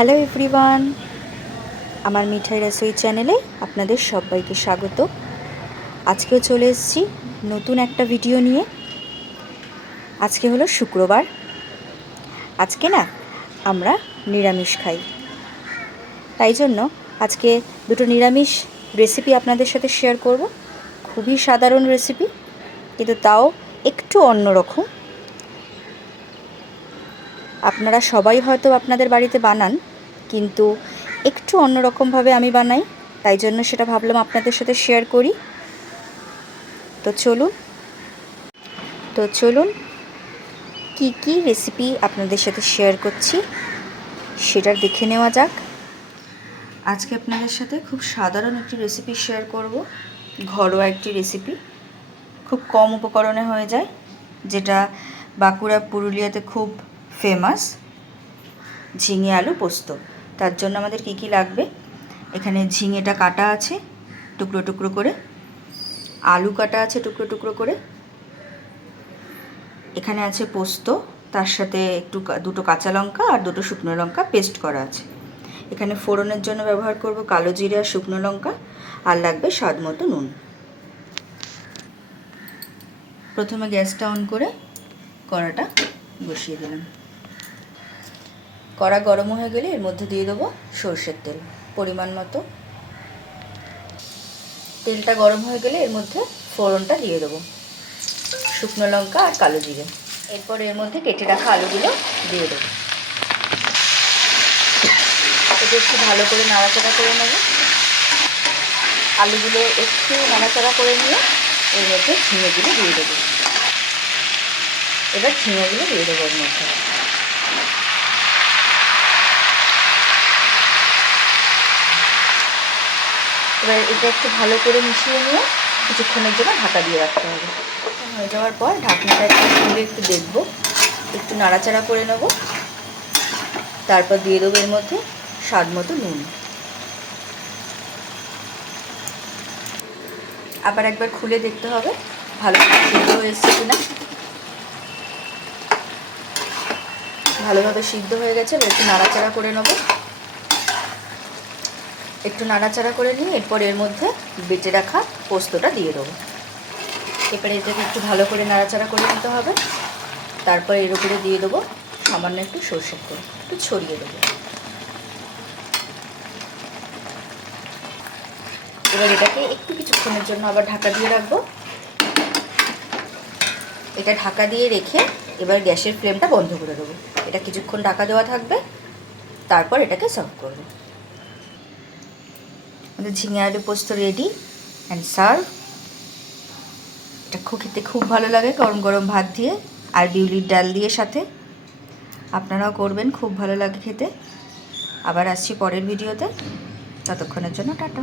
Hello everyone আমার মিঠাই রসোই চ্যানেলে আপনাদের সবাইকে স্বাগত। আজকেও চলে এসেছি নতুন একটা ভিডিও নিয়ে। আজকে হলো শুক্রবার। আজকে না, আমরা নিরামিষ খাই। তাই জন্য আজকে দুটো নিরামিষ রেসিপি আপনাদের সাথে শেয়ার করব। খুবই সাধারণ রেসিপি কিন্তু তাও একটু অন্যরকম। আপনারা সবাই হয়তো আপনাদের বাড়িতে বানান, কিন্তু একটু অন্যরকমভাবে আমি বানাই, তাই জন্য সেটা ভাবলাম আপনাদের সাথে শেয়ার করি। তো চলুন তো চলুন, কি কি রেসিপি আপনাদের সাথে শেয়ার করছি সেটা দেখে নেওয়া যাক। আজকে আপনাদের সাথে খুব সাধারণ একটি রেসিপি শেয়ার করব, ঘরোয়া একটি রেসিপি খুব কম উপকরণে হয়ে যায়, যেটা বাঁকুড়া, পুরুলিয়াতে খুব ফেমাস ঝিঙে আলু পোস্ত। তার জন্য আমাদের কি কি লাগবে? এখানে ঝিঙেটা কাটা আছে টুকরো টুকরো করে। আলু কাটা আছে টুকরো টুকরো করে। এখানে আছে পোস্ত। তার সাথে একটু দুটো কাঁচা লঙ্কা আর দুটো শুকনো লঙ্কা পেস্ট করা আছে। এখানে ফোড়নের জন্য ব্যবহার করব কালো জিরে আর শুকনো লঙ্কা। আর লাগবে স্বাদ মতো নুন। প্রথমে গ্যাসটা অন করে কড়াটা বসিয়ে দিলাম। কড়া গরম হয়ে গেলে এর মধ্যে দিয়ে দেবো সর্ষের তেল, পরিমাণ মতো। তেলটা গরম হয়ে গেলে এর মধ্যে ফোড়নটা দিয়ে দেবো, শুকনো লঙ্কা আর কালো জিরে। এরপর এর মধ্যে কেটে রাখা আলুগুলো দিয়ে দেবো। এটা একটু ভালো করে নাড়াচাড়া করে নেব। আলুগুলো একটু নাড়াচাড়া করে নিয়ে এর মধ্যে ঝিঙেগুলো দিয়ে দেবো। এবার ঝিঙেগুলো দিয়ে দেবো এর মধ্যে। এবার এটা একটু ভালো করে মিশিয়ে নিয়ে কিছুক্ষণের জন্য ঢাকা দিয়ে রাখতে হবে। হয়ে যাওয়ার পর ঢাকনাটা একটু খুলে একটু দেখব। একটু নাড়াচাড়া করে নেব। তারপর দিয়ে দেবো এর মধ্যে স্বাদ মতো নুন। আবার একবার খুলে দেখতে হবে, ভালো সিদ্ধ এসছে কিনা। ভালোভাবে সিদ্ধ হয়ে গেছে একটু নাড়াচাড়া করে নেব। একটু নাড়াচাড়া করে নিয়ে এরপর এর মধ্যে বেটে রাখা পোস্তটা দিয়ে দেবো। এবারে এটাকে একটু ভালো করে নাড়াচাড়া করে নিতে হবে। তারপর এর উপরে দিয়ে দেবো সামান্য একটু সর্ষের তেল একটু ছড়িয়ে দেবো। এবার এটাকে একটু কিছুক্ষণের জন্য আবার ঢাকা দিয়ে রাখব। এটা ঢাকা দিয়ে রেখে এবার গ্যাসের ফ্লেমটা বন্ধ করে দেবো। এটা কিছুক্ষণ ঢাকা দেওয়া থাকবে। তারপর এটাকে সার্ভ করব। আমাদের ঝিঙে আলু পোস্ত রেডি অ্যান্ড সার্ভ এটা খুব খেতে খুব ভালো লাগে গরম গরম ভাত দিয়ে আর বিউলির ডাল দিয়ে সাথে। আপনারাও করবেন, খুব ভালো লাগে খেতে। আবার আসছি পরের ভিডিওতে ততক্ষণের জন্য টাটা।